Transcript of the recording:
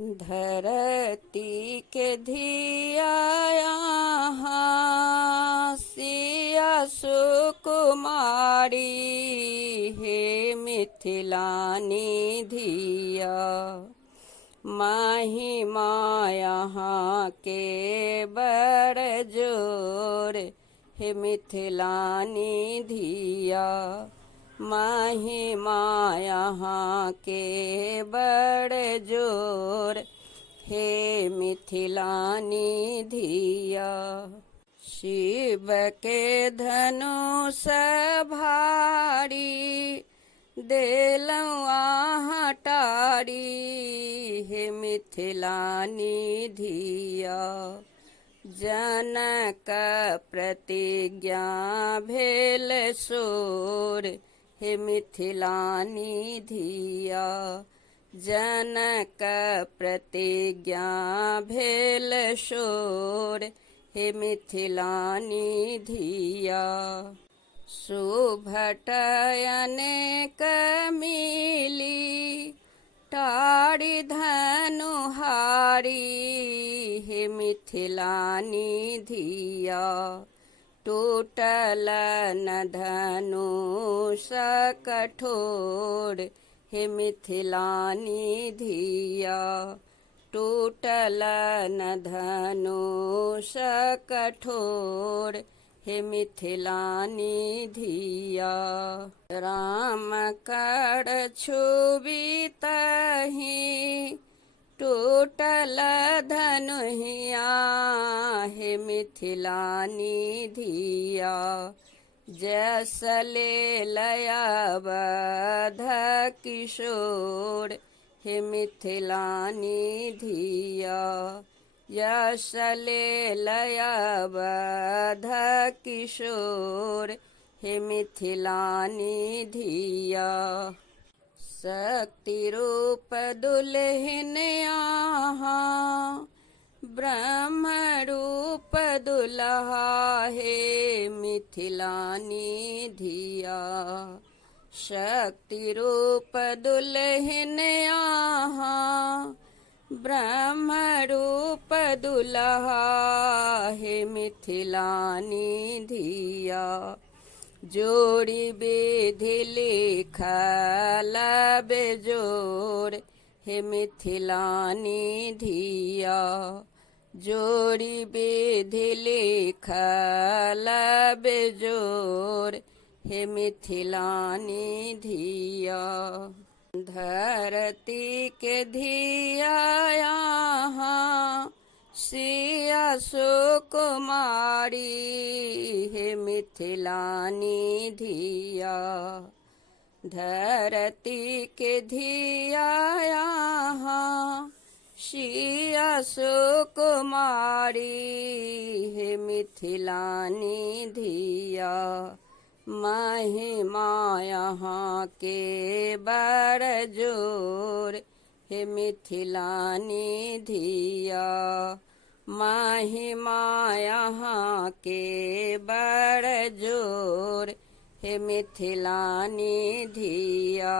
धरती के धिया यहाँ सिया सुकुमारी हे मिथिलानी धिया। महिमा यहाँ के बड़ जोर हे मिथिलानी धिया। महिमा यहाँ के बड़ जोर हे मिथिलानी धिया। शिव के धनुष भारी देलौआ हटारी हे मिथिलानी धिया। जनक प्रतिज्ञा भेल सोर हे मिथिलानी धिया। जनक प्रतिज्ञा भेल शोर हे मिथिलानी धिया। सुभट अनेक मिली टारी धनुहारी हे मिथिलानी धिया। टूटल न धनुष कठोर हे मिथिलानी धिया। टूटल न धनुष कठोर हे मिथिलानी धिया। राम कड़ छुबी तही टूटल धनुहिया हे मिथिलानी धिया। जस ले लयावध किशोर हे मिथिलानी धिया। यश ले लयावध किशोर हे मिथिलानी धिया। शक्ति रूप दुल्हन यहाँ ब्रह्म रूप दुल्हा हे मिथिलानी धिया। शक्ति रूप दुल्हन यहाँ ब्रह्म रूप दुल्हा हे मिथिलानी धिया। जोड़ी विधि लिखल बेजोर हे मिथिलानी धिया। जोड़ी विधि लिखल बेजोर हे मिथिलानी धिया। धरती के धिया यहाँ सिया सुकुमारी हे मिथिलानी धिया। धरती के धिया यहाँ सिया सुकुमारी हे मिथिलानी धिया। महिमा यहाँ के बड़ जोर हे मिथिलानी धिया। महिमा यहाँ के बड़ जोर हे मिथिलानी धिया।